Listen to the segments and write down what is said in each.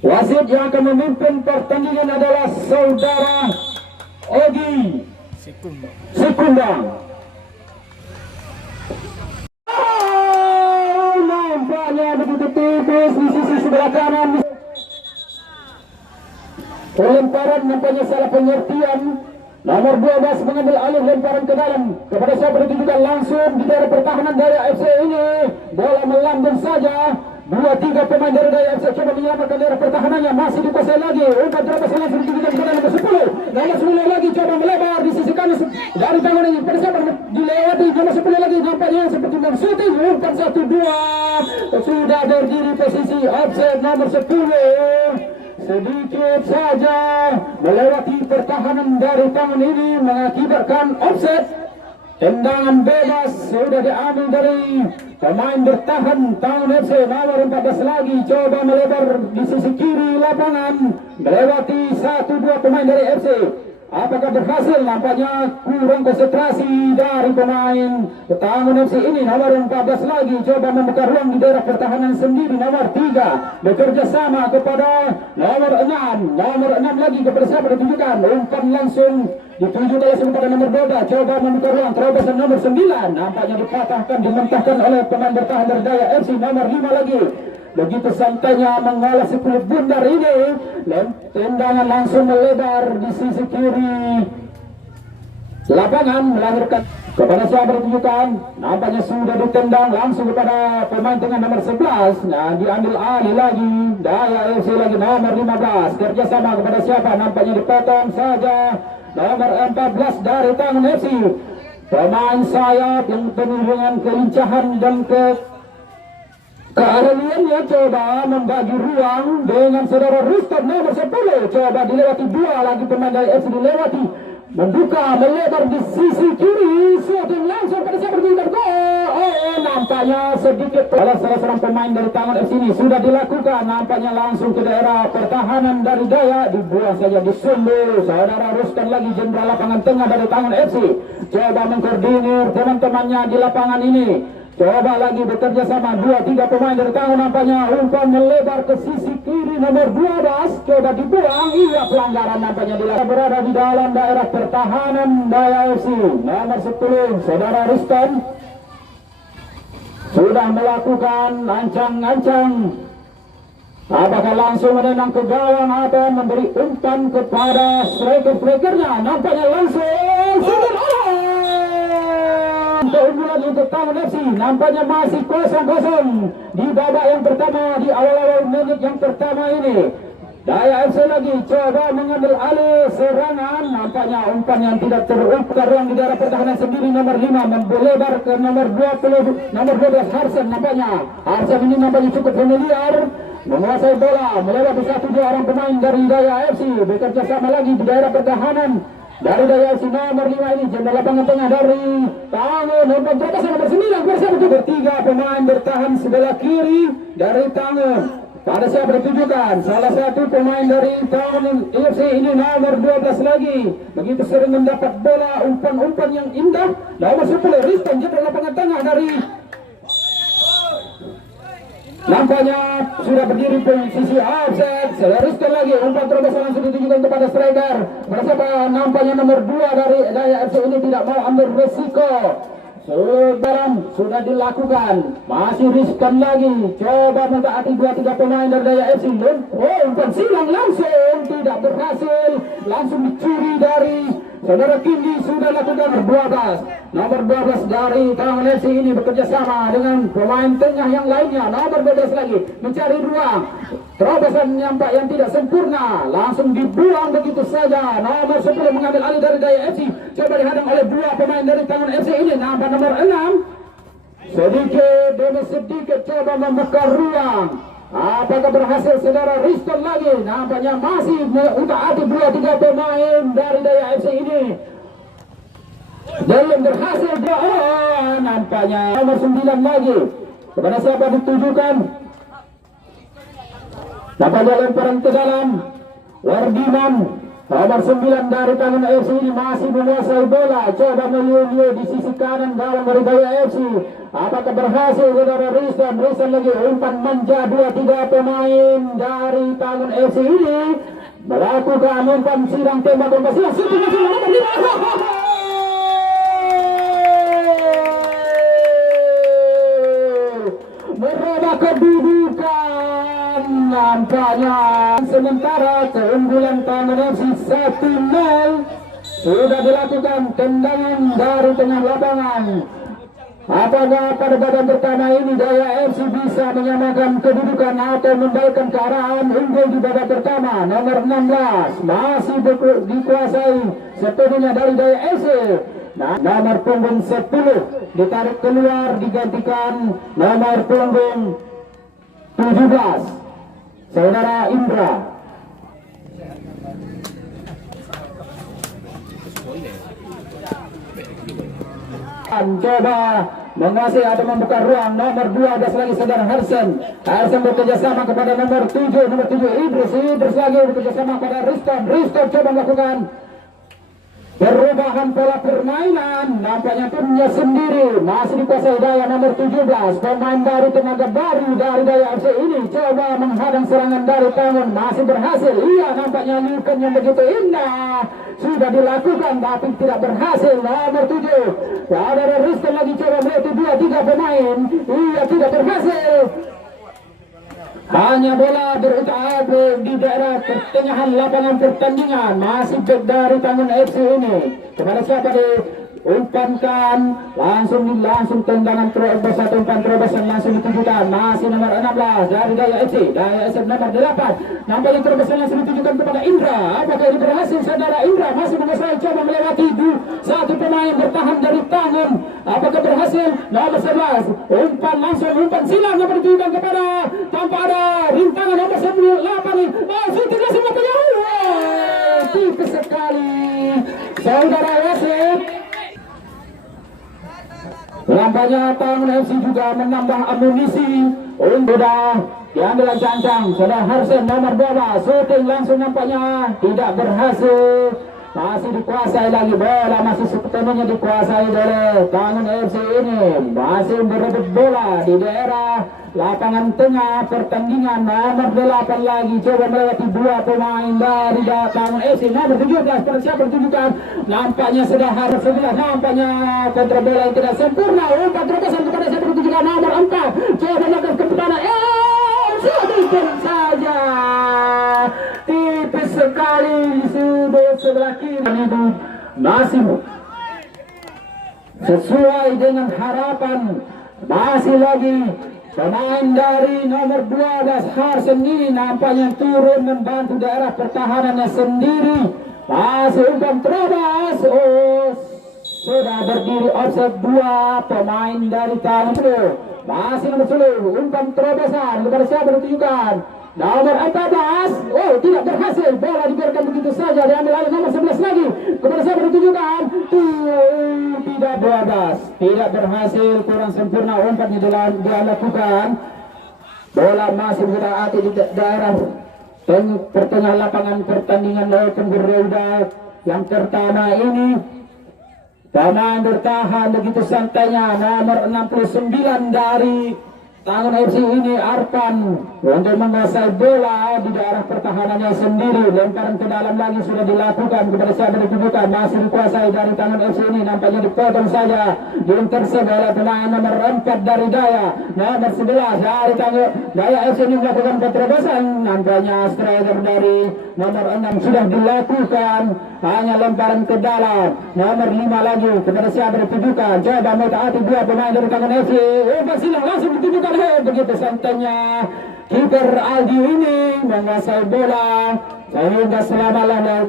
Wasit yang akan memimpin pertandingan adalah saudara Ogi Sikumbang. Nampaknya begitu tipis di sisi sebelah kanan. Lemparan nampaknya salah pengertian. Nomor 12 mengambil alih lemparan ke dalam. Kepada siapa ditujukan langsung di daerah pertahanan dari FC ini. Bola melambung saja. 2-3 pemain dari Daya FC coba menyelamatkan daerah pertahanannya. Masih dikuasai lagi. Umpan terlepas langsung ditujukan kepada nomor 10. Nomor 10 lagi coba melebar di sisi kanan dari tangan ini. Pada siapa dilewati nomor 10 lagi. Nampaknya seperti shooting. Umpan 1-2. Sudah berdiri posisi offset nomor 10. Sedikit saja melewati pertahanan dari tangan ini mengakibatkan offset. Tendangan bebas sudah diambil dari pemain bertahan tangan FC nomor 14 lagi. Coba melebar di sisi kiri lapangan melewati 1-2 pemain dari FC. Apakah berhasil? Nampaknya kurang konsentrasi dari pemain pertahanan FC ini. Nomor 14 lagi coba membuka ruang di daerah pertahanan sendiri. Nomor 3 bekerja sama kepada nomor 6. Nomor 6 lagi kepada siapa ditujukan? Umpan langsung ditujukan langsung kepada nomor 12. Coba membuka ruang terobosan nomor 9. Nampaknya dipatahkan, dimentahkan oleh pemain bertahan dari Daya FC. Nomor 5 lagi begitu santainya mengolah si kulit bundar ini. Tendangan langsung melebar di sisi kiri lapangan melahirkan kepada siapa ditujukan. Nampaknya sudah ditendang langsung kepada pemain tengah nomor 11. Nah, diambil alih lagi Daya FC lagi nomor 15. Kerjasama kepada siapa? Nampaknya dipotong saja nomor 14 dari tangan FC. Pemain sayap yang penuh dengan kelincahan dan keahliannya coba membagi ruang dengan saudara Rustam nomor 10. Coba dilewati dua lagi pemain dari FC dilewati. Membuka melebar di sisi kiri. Shooting langsung pada siapa bertindak gol. Nampaknya sedikit oleh salah seorang pemain dari tangan FC ini sudah dilakukan. Nampaknya langsung ke daerah pertahanan dari Daya. Dibuang saja di sumbu. Saudara Rustam lagi jenderal lapangan tengah dari tangan FC. Coba mengkoordinir teman-temannya di lapangan ini. Coba lagi bekerja sama 2-3 pemain dari tangan. Nampaknya umpan melebar ke sisi kiri nomor 12. Coba dibuang. Iya, pelanggaran nampaknya dilakukan. Berada di dalam daerah pertahanan Daya FC. Nomor 10 saudara Rustam sudah melakukan ancang-ancang. Apakah langsung menendang ke gawang atau memberi umpan kepada striker-strikernya? Nampaknya langsung keunggulan untuk tangan FC. Nampaknya masih 0-0 di babak yang pertama, di awal-awal menit yang pertama ini. Daya FC lagi coba mengambil alih serangan. Nampaknya umpan yang tidak terungkap ruang di daerah pertahanan sendiri. Nomor 5 membelebar ke nomor 20, nomor 12 Harsen. Nampaknya Harsen ini nampaknya cukup familiar menguasai bola, melewati 1-2 orang pemain dari Daya FC. Bekerja sama lagi di daerah pertahanan dari Daya FC. Nomor 5 ini jenderal lapangan tengah dari Tangan. Nomor berapa nomor 9 bersama bertiga pemain bertahan sebelah kiri dari Tangan. Pada siapa ditujukan? Salah satu pemain dari Tangan FC ini nomor 12 lagi. Begitu sering mendapat bola, umpan-umpan yang indah. Nomor 10 Riston jenderal lapangan tengah dari nampaknya sudah berdiri posisi offset. Seteruskan lagi umpan terobosan langsung ditujukan kepada striker. Berapa nampaknya nomor 2 dari Daya FC ini tidak mau ambil resiko. Sebarang sudah dilakukan. Masih riskan lagi. Coba mentaati 2-3 pemain dari Daya FC. Umpan silang langsung tidak berhasil. Langsung dicuri dari saudara Kindi. Sudah lakukan 12. Nomor 12 dari Tangan FC ini bekerja sama dengan pemain tengah yang lainnya. Nomor 12 lagi mencari ruang. Terobosan nyampak yang tidak sempurna. Langsung dibuang begitu saja. Nomor 10 mengambil alih dari Daya FC. Coba dihadang oleh 2 pemain dari Tangan FC ini. Nampak nomor 6. Sedikit demi sedikit coba membuka ruang. Apakah berhasil saudara Riston lagi? Nampaknya masih mentaati 2-3 pemain dari Daya FC ini. Belum berhasil dia. Nampaknya nomor 9 lagi. Kepada siapa ditujukan? Nampaknya lemparan ke dalam. Wardiman Nomor 9 dari Tangan FC ini masih menguasai bola. Coba meliu-liu di sisi kanan gawang dari Daya FC. Apakah berhasil saudara Rizan? Rizan lagi umpan manja 2-3 pemain dari Tangan FC ini melakukan umpan sidang tembak umpan sidang. Merubah kedudukan nampaknya. Sementara keunggulan Tangan FC 1-0 sudah dilakukan. Tendangan dari tengah lapangan. Apakah pada babak pertama ini Daya FC bisa menyamakan kedudukan atau membalikkan keadaan? Unggul di babak pertama nomor 16 masih dikuasai sepenuhnya dari Daya FC. Nah, nomor punggung 10 ditarik keluar digantikan nomor punggung 17 saudara Indra. Coba mengasih atau membuka ruang nomor 12 lagi saudara Harsen. Harsen bekerjasama kepada nomor 7 Idris lagi bekerjasama kepada Riston coba melakukan perubahan pola permainan. Nampaknya timnya sendiri masih dikuasai Daya nomor 17. Pemain dari tenaga baru dari Daya FC ini coba menghadang serangan dari Tangan. Masih berhasil. Iya, nampaknya liukan yang begitu indah sudah dilakukan tapi tidak berhasil. Nomor 7 ada Rizky lagi coba melihat 2-3 pemain. Iya, tidak berhasil. Hanya bola berutak di daerah pertengahan lapangan pertandingan. Masih back dari Tangan FC ini. Kepada siapa diumpankan? Langsung tendangan terobos atau umpan terobosan langsung ditujukan. Masih nomor 16 dari Daya FC. Daya FC nomor 8. Nampaknya terobosan langsung ditujukan kepada Indra. Apakah ini berhasil saudara? Indra masih menguasai coba melewati satu pemain bertahan dari Tangan. Apakah berhasil? Nomor 11 umpan silang yang ditujukan kepada tanpa ada rintangan nomor 8 ini. Sudah semua penyauh. Tipis sekali saudara Wasip. Nampaknya Tangan FC juga menambah amunisi untuk diambil cancang. Saudara Harsen nomor 12 shooting langsung nampaknya tidak berhasil. Masih dikuasai lagi bola, masih sepenuhnya dikuasai oleh Tangan FC ini. Masih berebut bola di daerah lapangan tengah pertandingan. Nomor 8 lagi coba melewati 2 pemain dari Tangan FC. Nomor 17 pada siapa bertunjukkan. Nampaknya sudah harus 11. Nampaknya kontrol bola yang tidak sempurna. Umpan terobosan kepada siapa bertunjukkan nomor 4. Coba melakukan kepada sedikit saja. Tipis sekali sudut sebelah kiri itu masih sesuai dengan harapan. Masih lagi pemain dari nomor 12 Harsen ini nampaknya turun membantu daerah pertahanannya sendiri. Masih umpan terobos. Sudah berdiri offset 2 pemain dari Tangan. Masih nomor 10 umpan terobosan kepada siapa ditujukan nomor 14. Tidak berhasil. Bola dibiarkan begitu saja, diambil oleh nomor 11 lagi kepada siapa ditujukan. Tidak 12. Tidak berhasil, kurang sempurna umpan yang dilakukan. Bola masih berada di daerah pertengahan lapangan pertandingan pemburu roda yang pertama ini. Pemain bertahan begitu santainya nomor 69 dari Tangan FC ini Arpan untuk menguasai bola di daerah pertahanannya sendiri. Lemparan ke dalam lagi sudah dilakukan kepada siapa ditujukan. Masih dikuasai dari Tangan FC ini. Nampaknya dipotong saja. Diintersep oleh pemain nomor 4 dari Daya. Nomor 11 dari Tangan Daya FC ini melakukan penerobosan. Nampaknya striker dari nomor 6 sudah dilakukan. Hanya lemparan ke dalam. Nomor 5 lagi kepada siapa ditujukan. Coba mau taati 2 pemain dari Tangan FC. Umpan silang langsung ditujukan. Begitu santainya kiper Aldi ini menguasai bola sehingga selamatlah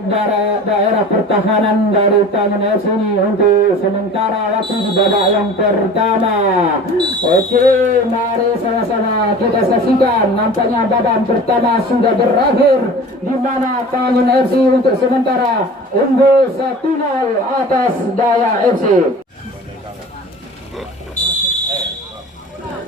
daerah pertahanan dari Tangan FC ini untuk sementara waktu di babak yang pertama. Oke, mari sama-sama kita saksikan. Nampaknya babak pertama sudah berakhir di mana Tangan FC untuk sementara unggul 1-0 atas Daya FC.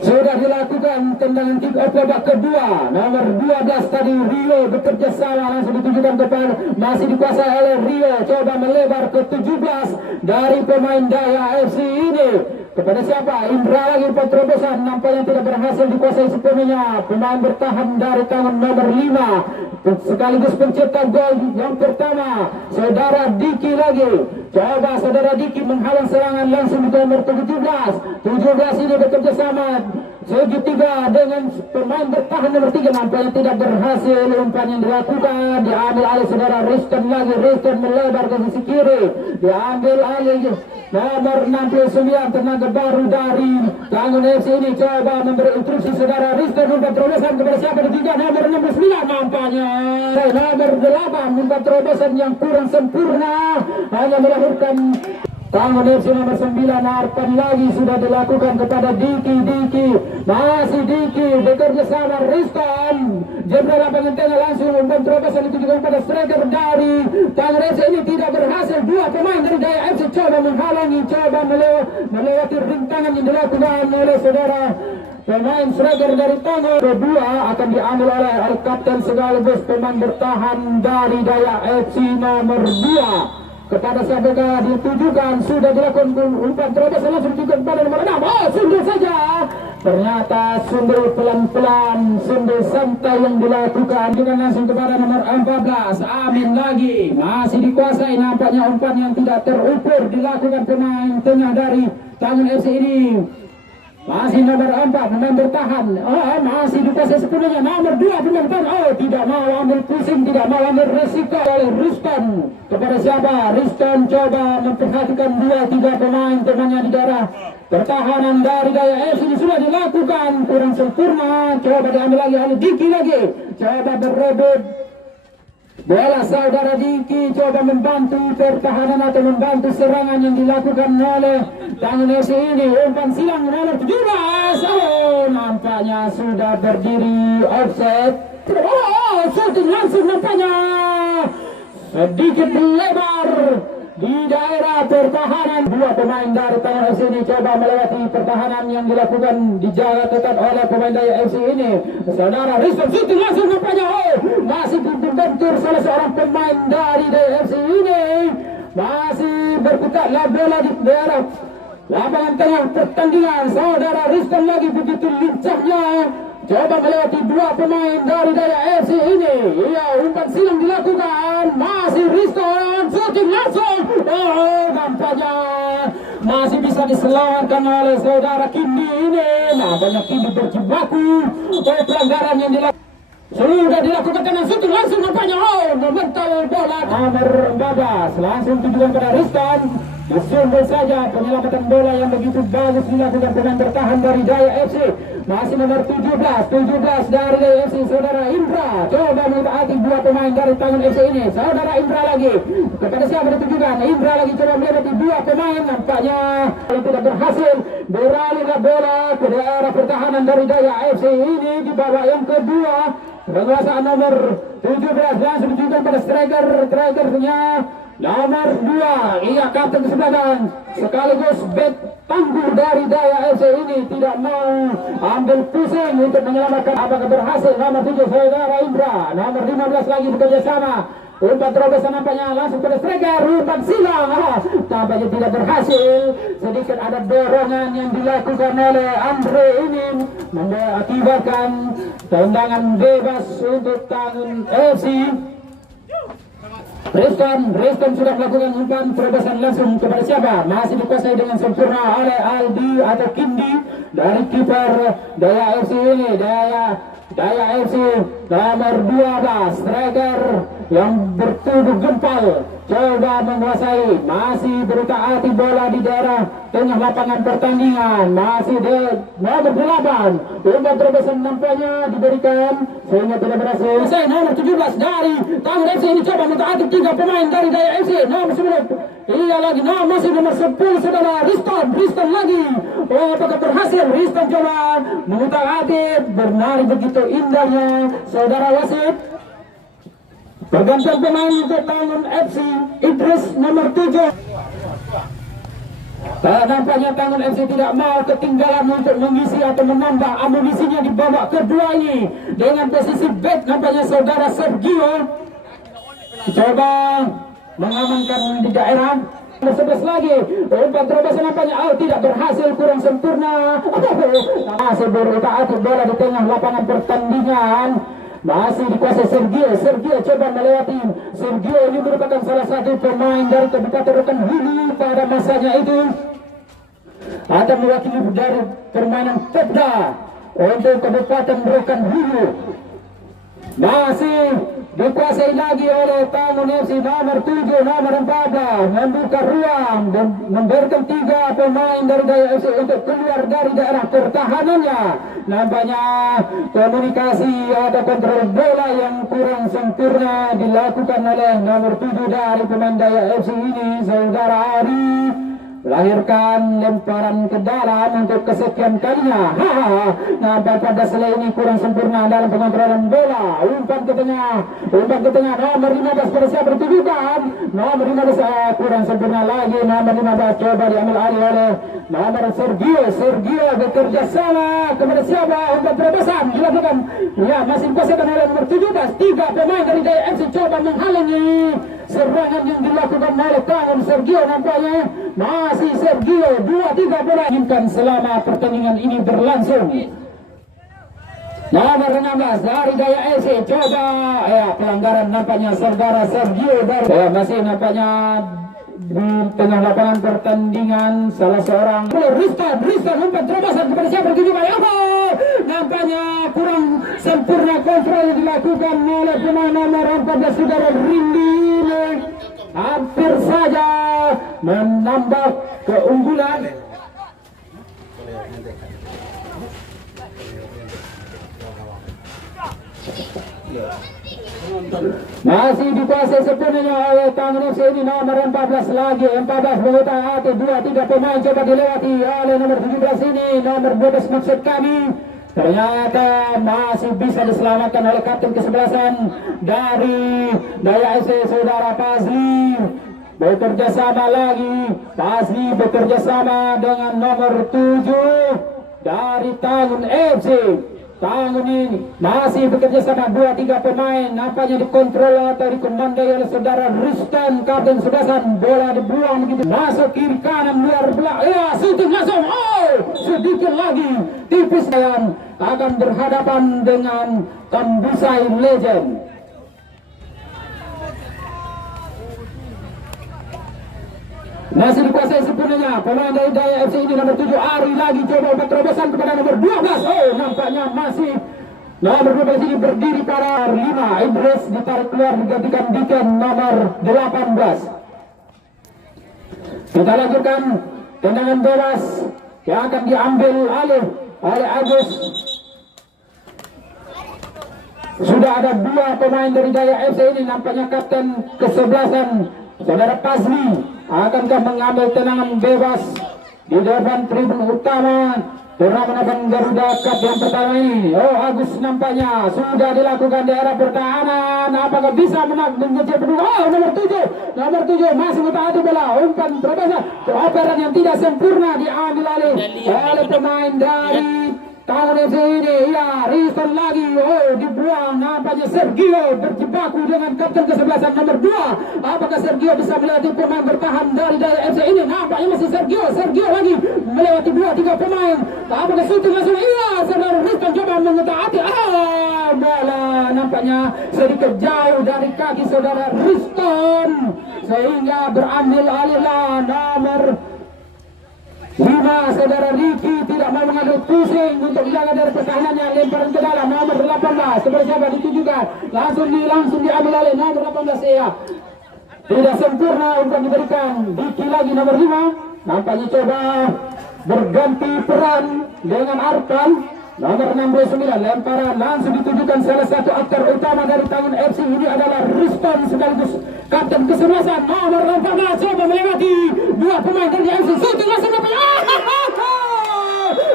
Sudah dilakukan tendangan kick off babak kedua. Nomor 12 tadi Rio bekerja sama, langsung ditujukan kepada, masih dikuasai oleh Rio, coba melebar ke 17 dari pemain Daya FC ini. Kepada siapa? Indra lagi penerobosan, nampaknya tidak berhasil dikuasai sepenuhnya. Pemain bertahan dari tangan nomor 5 sekaligus pencetak gol yang pertama, saudara Diki lagi. Coba saudara Diki menghalang serangan langsung di nomor 17. 17 ini bekerja sama segitiga dengan pemain bertahan nomor 3, nampaknya tidak berhasil. Umpan yang dilakukan diambil oleh saudara Riston lagi. Riston melebar ke sisi kiri, diambil oleh nomor 69 tenaga baru dari Tangun FC ini. Coba memberi instruksi saudara Riston, umpan terobosan kepada siapa? Ketiga nomor 69, nampaknya nomor 8 umpan terobosan yang kurang sempurna, hanya melahirkan Tangan FC nomor 9. Arpan lagi sudah dilakukan kepada Diki. Masih Diki bekerja sama Riston. Jebra lapangan tengah langsung umpan terobosan itu juga kepada striker dari Tangan FC ini tidak berhasil. Dua pemain dari Daya FC coba menghalangi, coba melewati rintangan yang dilakukan oleh saudara pemain striker dari Tangan. Kedua akan diambil oleh kapten sekaligus pemain bertahan dari Daya FC nomor 2. Kepada siapakah ditujukan? Sudah dilakukan umpan terobosan langsung ditujukan kepada nomor 6. Oh, sundul saja. Ternyata sundul pelan-pelan, sundul santai yang dilakukan. Juga langsung kepada nomor 14. Amin lagi. Masih dikuasai, nampaknya umpan yang tidak terukur dilakukan pemain tengah dari Tangan FC ini. Masih nomor 4 pemain bertahan. Masih dikuasai sepenuhnya nomor 2 pemain bertahan. Tidak mau ambil pusing, tidak mau ambil resiko oleh Riston. Kepada siapa? Riston coba memperhatikan 2-3 pemain temannya di daerah pertahanan dari Daya FC ini sudah dilakukan kurang sempurna. Coba diambil lagi oleh Diki lagi. Coba berebut bola saudara Diki, coba membantu pertahanan atau membantu serangan yang dilakukan oleh Tangan FC ini. Umpan silang nomor 17. Oh, nampaknya sudah berdiri offset. Oh, shooting langsung nampaknya sedikit lebar di daerah pertahanan. Dua pemain dari Tangan FC ini coba melewati pertahanan yang dilakukan, dijaga ketat oleh pemain Daya FC ini. Saudara Riston shooting langsung nampaknya. Oh, masih bentur salah seorang pemain dari Daya FC ini. Masih berputar bola di daerah lapangan tengah pertandingan. Saudara Riston lagi begitu lincahnya coba melewati 2 pemain dari Daya FC ini. Iya, umpan silang dilakukan. Masih Riston shooting langsung. Oh, nampaknya masih bisa diselamatkan oleh saudara Kindi ini. Nampaknya Kindi berjibaku. Pelanggaran yang dilakukan sudah dilakukan dengan shooting langsung nampaknya. Oh, memental bola nomor 14 langsung tujuan pada Riston. Disundul saja penyelamatan bola yang begitu bagus dilakukan pemain bertahan dari Daya FC. Masih nomor 17 dari Daya FC, saudara Indra. Coba mentaati 2 pemain dari Tangan FC ini. Saudara Indra lagi. Kepada siapa ditujukan? Indra lagi coba melewati 2 pemain. Nampaknya tidak berhasil. Beralihlah bola ke daerah pertahanan dari Daya FC ini di babak yang kedua. Penguasaan nomor 17 langsung ditujukan pada strikernya nomor 2. Ia kapten kesebelasan sekaligus bek tangguh dari Daya FC ini tidak mau ambil pusing untuk menyelamatkan. Apakah berhasil? Nomor 7 saudara Indra. Nomor 15 lagi bekerja sama. Umpan terobosan nampaknya langsung pada striker. Umpan silang. Tampaknya tidak berhasil. Sedikit ada dorongan yang dilakukan oleh Andre ini mengakibatkan tendangan bebas untuk Tangan FC. Riston sudah melakukan umpan terobosan langsung kepada siapa? Masih dikuasai dengan sempurna oleh Aldi atau Kindi dari kiper Daya FC ini. Daya FC nomor 12 striker yang bertubuh gempal coba menguasai, masih bertaati bola di daerah tengah lapangan pertandingan. Masih di nomor 8 umpan terobosan nampaknya diberikan sehingga tidak berhasil. Saya nomor 17 dari Tangan FC ini coba mentaati 3 pemain dari Daya FC. Nomor 10 iya lagi, masih nomor 10 saudara Riston lagi. Oh, apakah berhasil? Riston coba mentaati, bernari begitu indahnya saudara wasit. Pergantian pemain untuk Tangan FC. Idris nomor 7. Nampaknya Tangun FC tidak mau ketinggalan untuk mengisi atau menambah amunisinya di babak kedua ini. Dengan posisi back nampaknya saudara Sergio coba mengamankan di daerah. 11 lagi, umpan terobos nampaknya tidak berhasil, kurang sempurna. Masih berutak-atik bola di tengah lapangan pertandingan. Masih dikuasai Sergio. Sergio coba melewati. Sergio ini merupakan salah satu pemain dari Kabupaten Rokan Hulu pada masanya itu. Akan mewakili dari permainan Popda untuk Kabupaten Rokan Hulu. Masih dikuasai lagi oleh Tangun FC nomor 7, nomor 14 membuka ruang dan memberikan 3 pemain dari Daya FC untuk keluar dari daerah pertahanannya. Nampaknya komunikasi atau kontrol bola yang kurang sempurna dilakukan oleh nomor 7 dari pemain Daya FC ini, saudara Ari. Melahirkan lemparan ke dalam untuk kesekian kalinya. Nampak pada selain ini kurang sempurna dalam pengontrolan bola. Umpan ke tengah nomor 15 pada siapa ditujukan. Nomor 15 kurang sempurna lagi. Nomor 15 coba diambil alih oleh nomor Sergio. Sergio bekerja sama kepada siapa? Umpan terobosan dilakukan. Ya, masih dikuasakan oleh nomor 17. 3 pemain dari Daya FC coba menghalangi serangan yang dilakukan oleh Tangun Sergio. Nampaknya masih Sergio 2-3 bola inginkan selama pertandingan ini berlangsung. Nomor 16 dari Daya FC coba pelanggaran nampaknya saudara Sergio dari masih nampaknya di tengah lapangan pertandingan salah seorang Riston umpan terobosan kepada siapa ditujukan. Nampaknya kurang sempurna kontrol yang dilakukan oleh pemain nomor 14 saudara Rindi. Hampir saja menambah keunggulan. Masih dikuasai sepenuhnya oleh Tangun FC ini nomor 14 lagi. 14 mengutak-atik 2-3 pemain coba dilewati oleh nomor 17 ini, nomor 12 maksud kami. Ternyata masih bisa diselamatkan oleh kapten kesebelasan dari Daya FC saudara Fazli. Bekerja sama lagi, Fazli bekerja sama dengan nomor 7 dari Tangun FC. Tangun ini masih bekerja sama 2-3 pemain. Nampaknya dikontrol atau dikomandai oleh saudara Ristan, kapten sebelasan. Bola dibuang begitu masuk kiri kanan luar belakang. Shooting langsung. Sedikit lagi tipis dan akan berhadapan dengan Tambusai Legend. Masih dikuasai sepenuhnya pemain dari Daya FC ini nomor 7 Ari lagi coba umpan terobosan kepada nomor 12. Nampaknya masih nomor 12 ini berdiri pada 5. Idris ditarik keluar digantikan Diken nomor 18. Kita lanjutkan tendangan bebas yang akan diambil alih oleh Agus. Sudah ada 2 pemain dari Daya FC ini, nampaknya kapten kesebelasan saudara Fazli akankah mengambil tendangan bebas di depan tribun utama turnamen Abang Garuda Cup yang pertama ini. Agus nampaknya sudah dilakukan daerah pertahanan. Apakah bisa mengejar kedua? Nomor 7 masih mutaati bola. Umpan terobosan, operan yang tidak sempurna diambil oleh pemain dari Tangun FC ini. Ya, Riston lagi. Dibuang. Nampaknya Sergio berjibaku dengan kapten kesebelasan nomor 2. Apakah Sergio bisa melewati pemain bertahan dari Daya FC ini? Nampaknya masih Sergio lagi melewati 2-3 pemain. Apakah shooting langsung? Iya, saudara Riston coba mengutak-atik. Bola nampaknya sedikit jauh dari kaki saudara Riston sehingga berambil alihlah nomor 5 saudara Riki. Tidak mau mengambil pusing untuk menjaga dari pertahanannya. Lemparan ke dalam nomor 18 kepada siapa ditujukan, langsung diambil oleh nomor 18. Tidak sempurna umpan diberikan. Riki lagi nomor 5 nampaknya coba berganti peran dengan Arkan nomor 69. Lemparan langsung ditujukan salah satu aktor utama dari Tangun FC ini adalah Riston sekaligus kapten kesebelasan nomor 18 coba melewati 2 pemain dari FC. Shooting langsung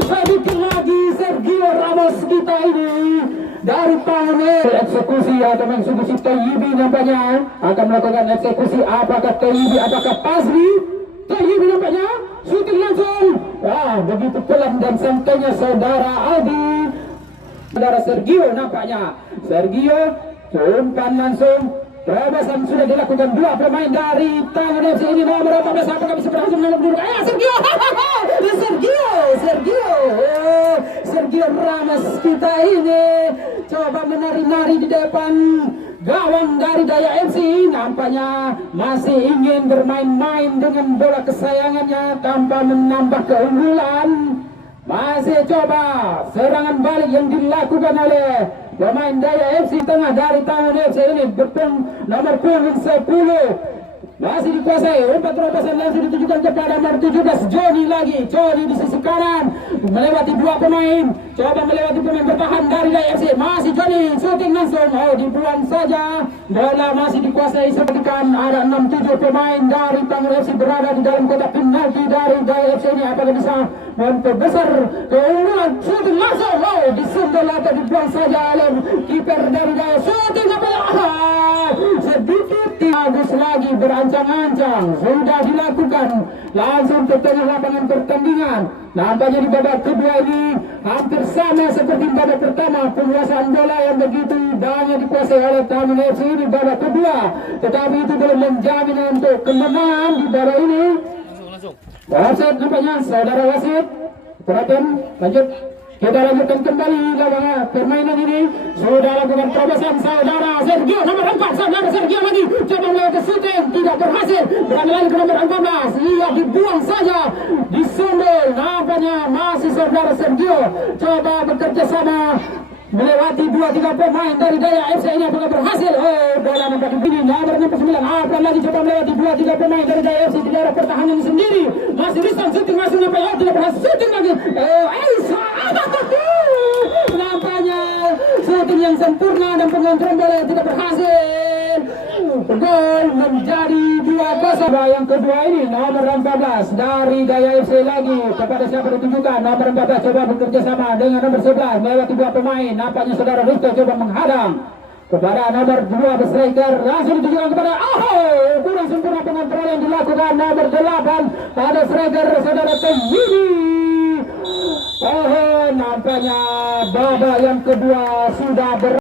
sedikit lagi Sergio Ramos kita ini dari Tangun eksekusi atau mengeksekusi Tayyibi. Nampaknya akan melakukan eksekusi. Apakah Tayyibi, apakah Fazli? Tayyibi nampaknya Shooting langsung. Begitu pelan dan santainya saudara Aldi. Saudara Sergio nampaknya. Sergio umpan langsung. Terobosan sudah dilakukan dua pemain dari tangan FC ini. Nomor 14 apakah bisa berhasil menembus? Sergio. Sergio Ramos kita ini coba menari-nari di depan gawang dari Daya FC. Nampaknya masih ingin bermain-main dengan bola kesayangannya tanpa menambah keunggulan. Masih coba serangan balik yang dilakukan oleh pemain Daya FC tengah dari tangan FC ini. Nomor punggung 10 masih dikuasai. Umpan terobosan langsung ditujukan kepada nomor 17 Joni lagi. Joni di sisi kanan melewati dua pemain. Coba melewati pemain bertahan dari Daya FC. Masih Joni shooting langsung. Dibuang saja. Bola masih dikuasai. Sepertikan ada 6-7 pemain dari Tangerang FC berada di dalam kotak penalti dari Daya FC ini. Apakah bisa memperbesar keunggulan? Shooting langsung. Disundul atau dibuang saja oleh kiper dari Daya. Shooting apa ya? Sedikit bagus lagi berancang-ancang sudah dilakukan langsung ke tengah lapangan pertandingan. Nampaknya di babak kedua ini hampir sama seperti babak pertama. Penguasaan bola yang begitu banyak dikuasai oleh Taman FC di babak kedua, tetapi itu belum menjamin untuk kemenangan di babak ini. Wasit nampaknya saudara wasit. Perhatian, lanjut. Kita lanjutkan kembali lawan permainan ini. Sudah lakukan terobosan saudara Sergio nomor 4. Saudara Sergio lagi coba melakukan shooting, tidak berhasil. Berani lagi ke nomor 14. Ia dibuang saja. Disundul. Nampaknya masih saudara Sergio coba bekerja sama melewati 2-3 pemain dari Daya FC ini. Apakah berhasil? Bola nampak begini. Nomor 69. Apakah lagi coba melewati 2-3 pemain dari Daya FC di daerah pertahanan sendiri. Masih distance shooting masih nampak. Tidak berhasil shooting lagi. Nampaknya shooting yang sempurna dan pengontrol bola yang tidak berhasil. Gol menjadi 2-0. Yang kedua ini nomor 14 dari Daya FC lagi. Kepada siapa ditunjukkan? Nomor 14 coba bekerja sama dengan nomor 11 melewati 2 pemain. Nampaknya saudara Risto coba menghadang kepada nomor 2 striker. Langsung ditunjukkan kepada kurang sempurna pengontrol yang dilakukan nomor 8 pada striker saudara Temini. Nampaknya babak yang kedua sudah